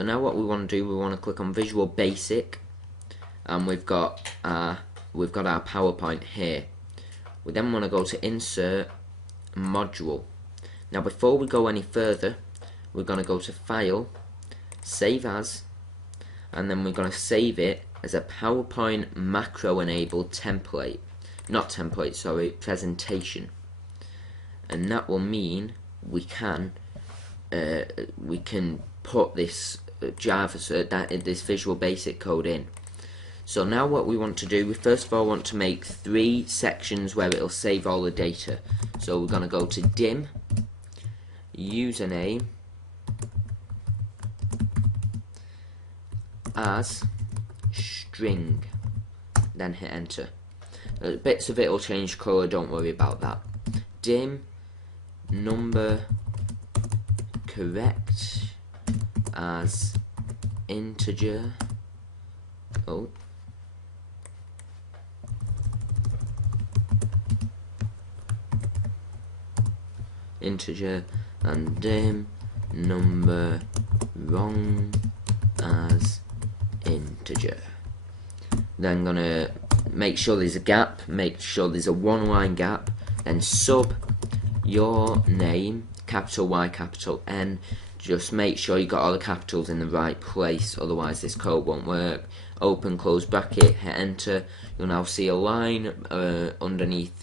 So now what we want to do, we want to click on Visual Basic, and we've got our PowerPoint here. We then want to go to Insert Module. Now before we go any further, we're going to go to File, Save As, and then we're going to save it as a PowerPoint macro enabled template. Not template, sorry, presentation. And that will mean we can put this this Visual Basic code in. So now what we want to do, we first of all want to make 3 sections where it'll save all the data. So we're going to go to dim, username, as string, then hit enter. Bits of it will change colour, don't worry about that. Dim, number, correct, as integer, integer, and dim, number, wrong, as integer. Then gonna make sure there's a gap, make sure there's a 1-line gap, then sub your name, capital Y, capital N. Just make sure you got all the capitals in the right place, otherwise this code won't work. Open close bracket, hit enter. You'll now see a line underneath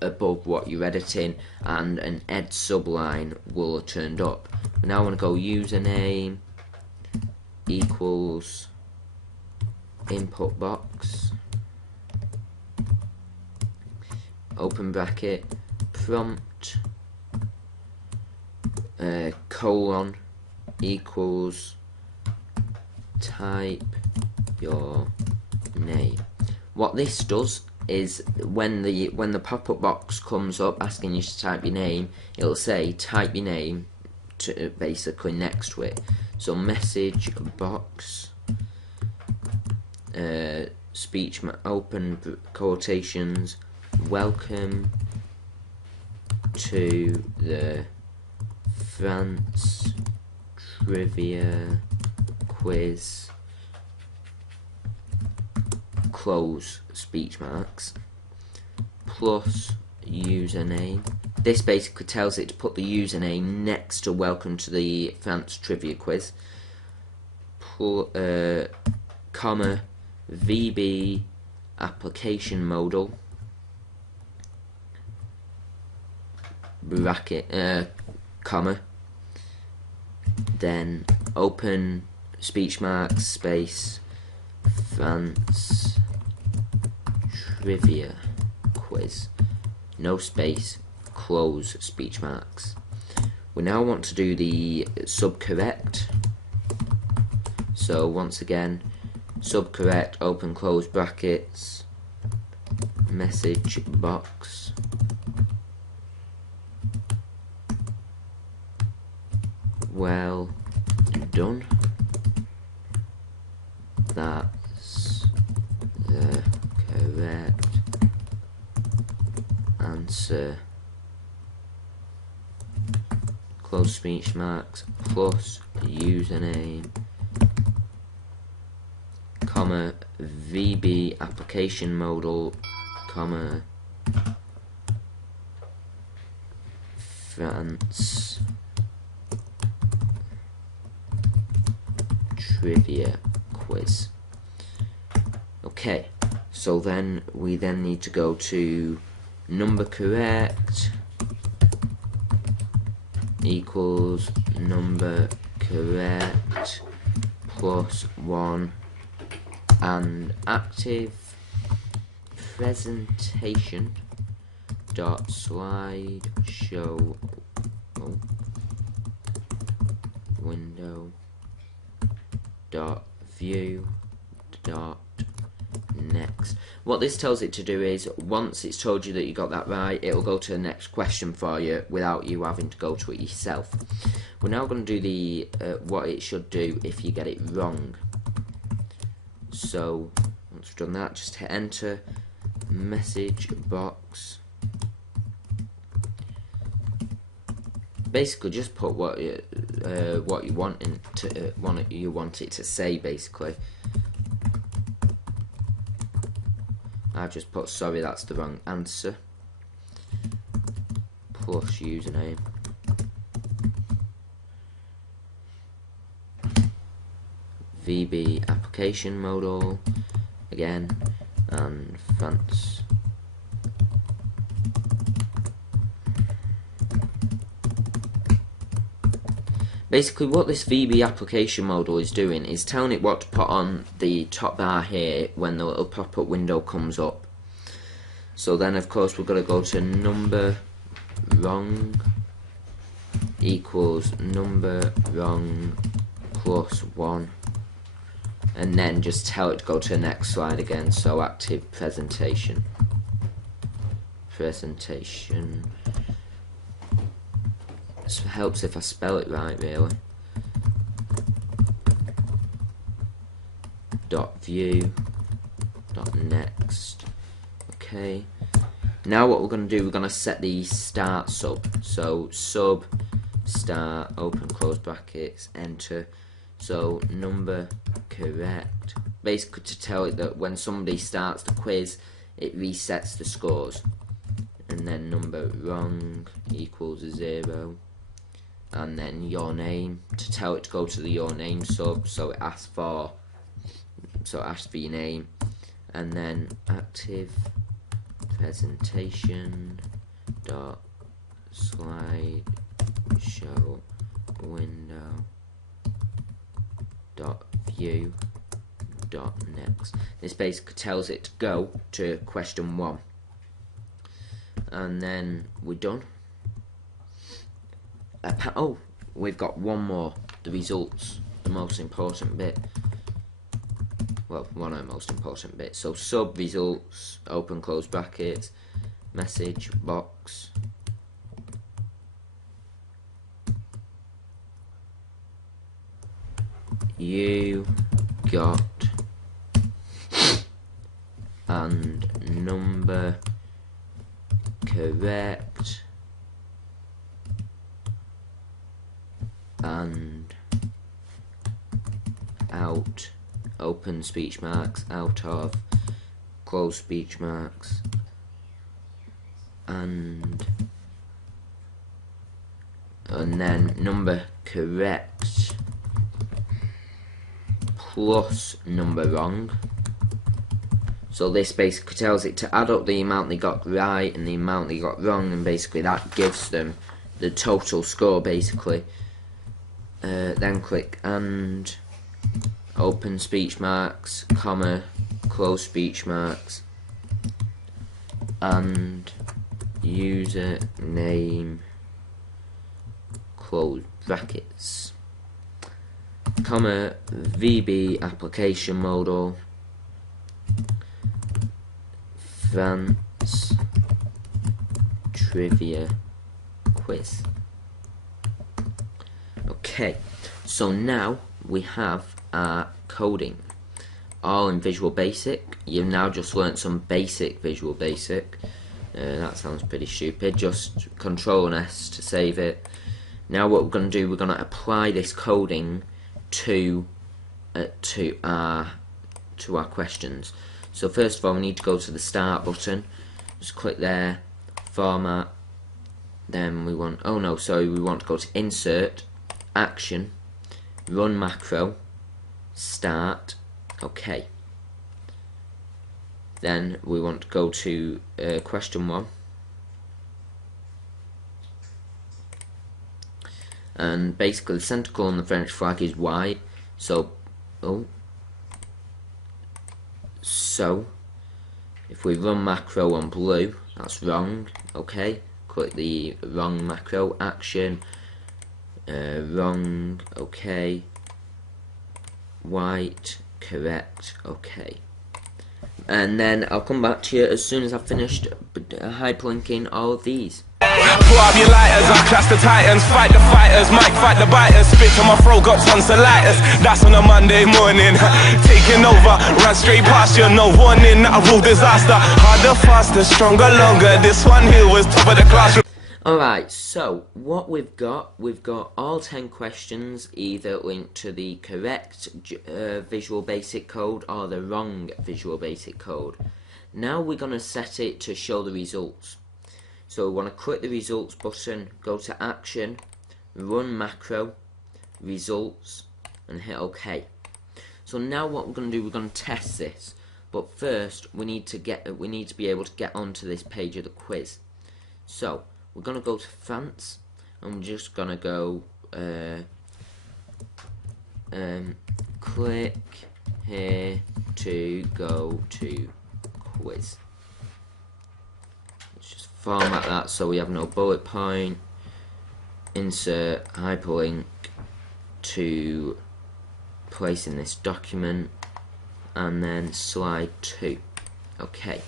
above what you're editing, and an ed subline will have turned up. We now want to go username equals input box, open bracket, prompt, colon, equals, type your name. What this does is when the pop-up box comes up asking you to type your name, it'll say type your name to basically next to it. So message box, speech, open quotations, welcome to the France trivia quiz, close speech marks, plus username. This basically tells it to put the username next to welcome to the France trivia quiz, comma, VB application modal, bracket, comma, then open speech marks, space, France trivia quiz, no space, close speech marks. We now want to do the subcorrect. So once again, subcorrect, open close brackets, message box, well done, that's the correct answer, close speech marks, plus username, comma, VB application modal, comma, France trivia quiz. Okay, so then we need to go to number correct equals number correct plus 1, and active presentation dot slideshow window dot view dot next. What this tells it to do is, once it's told you that you got that right, it'll go to the next question for you without you having to go to it yourself. We're now going to do the what it should do if you get it wrong. So once we've done that, just hit enter, message box, basically just put what you want it to say. Basically, I've just put sorry, that's the wrong answer. Plus username. VB application modal again, and France. Basically what this VB application modal is doing is telling it what to put on the top bar here when the little pop-up window comes up. So then of course we're going to go to number wrong equals number wrong plus 1, and then just tell it to go to the next slide again. So active presentation. This helps if I spell it right, really. .view .next. Okay. Now what we're going to do, we're going to set the start sub. So sub start open close brackets enter. So number correct. Basically to tell it that when somebody starts the quiz, it resets the scores. And then number wrong equals 0. And then your name, to tell it to go to the your name sub, so it asks for your name, and then active presentation dot slideshow window dot view dot next. This basically tells it to go to question 1, and then we're done. Oh, we've got one more, the results, the most important bit. Well, one of the most important bits. So sub results, open close brackets, message box. You got and number correct and out open speech marks out of close speech marks and then number correct plus number wrong. So this basically tells it to add up the amount they got right and the amount they got wrong, and basically that gives them the total score basically. Then click and open speech marks, comma, close speech marks, and user name, close brackets, comma, VB application modal, France trivia quiz. Okay, so now we have our coding, all in Visual Basic. You've now just learnt some basic Visual Basic. That sounds pretty stupid. Just Control and S to save it. Now what we're going to do, we're going to apply this coding to our questions. So first of all, we need to go to the Start button. Just click there, Format. Then we want, we want to go to Insert, Action, Run Macro, Start. Okay. Then we want to go to question 1. And basically the centre colour on the French flag is white. So if we run macro on blue, that's wrong. Okay. Click the wrong macro, action, wrong, okay, white, correct, okay. And then I'll come back to you as soon as I've finished hyperlinking all of these. Pull up your lighters, I clash the titans, fight the fighters, might fight the biters, spit to my throat, got tonsillitis. That's on a Monday morning, taking over, ran straight past you, no warning, not a real disaster. Harder, faster, stronger, longer, this one here was top of the class. Alright, so what we've got all 10 questions either linked to the correct Visual Basic Code or the wrong Visual Basic Code. Now we're going to set it to show the results. So we want to click the results button, go to action, run macro, results, and hit OK. So now what we're going to do, we're going to test this. But first we need to be able to get onto this page of the quiz. So we're going to go to France, and we're just going to go click here to go to quiz. Let's just format that so we have no bullet point. Insert hyperlink to place in this document, and then slide 2. Okay.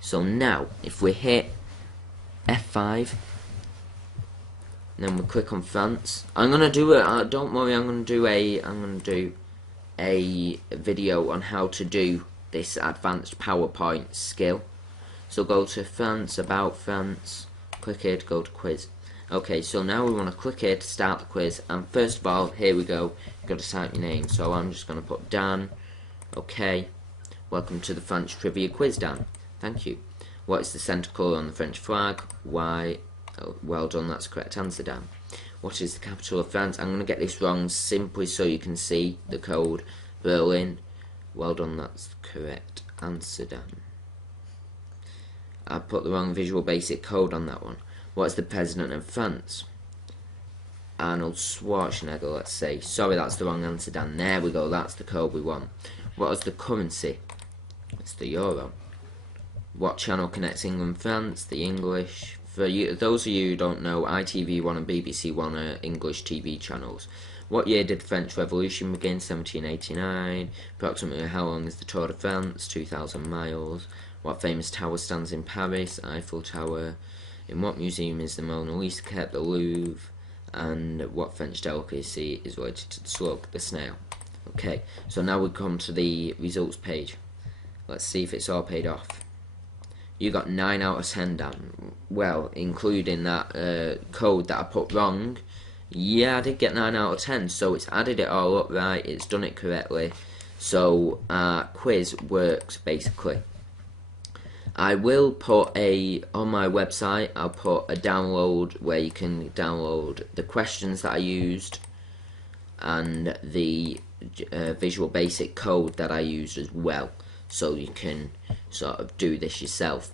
So now if we hit F5, and then we click on France. I'm gonna do it. Don't worry. I'm gonna do a video on how to do this advanced PowerPoint skill. So go to France, about France, click here to go to quiz. Okay, so now we want to click here to start the quiz, and first of all, here we go. You've got to type your name. So I'm just gonna put Dan. Okay. Welcome to the French trivia quiz, Dan. Thank you. What is the centre colour on the French flag? Why? Oh, well done, that's the correct answer, Dan. What is the capital of France? I'm going to get this wrong simply so you can see the code. Berlin. Well done, that's the correct answer, Dan. I put the wrong Visual Basic Code on that one. What is the President of France? Arnold Schwarzenegger, let's say. Sorry, that's the wrong answer, Dan. There we go, that's the code we want. What is the currency? It's the euro. What channel connects England and France? The English. For you, those of you who don't know, ITV1 and BBC1 are English TV channels. What year did the French Revolution begin? 1789. Approximately how long is the Tour de France? 2,000 miles. What famous tower stands in Paris? Eiffel Tower. In what museum is the Mona Lisa kept? The Louvre. And what French delicacy is related to the slug? The snail. Okay, so now we come to the results page. Let's see if it's all paid off. You got 9 out of 10, Dan. Well, including that code that I put wrong. Yeah, I did get 9 out of 10, so it's added it all up right, it's done it correctly. So our quiz works, basically. I will put on my website, I'll put a download where you can download the questions that I used and the Visual Basic Code that I used as well. So you can sort of do this yourself.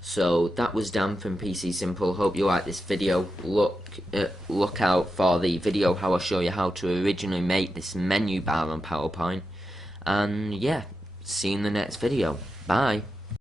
So that was Dan from PC Simple. Hope you like this video. Look out for the video how I show you how to originally make this menu bar on PowerPoint. And yeah, see you in the next video. Bye.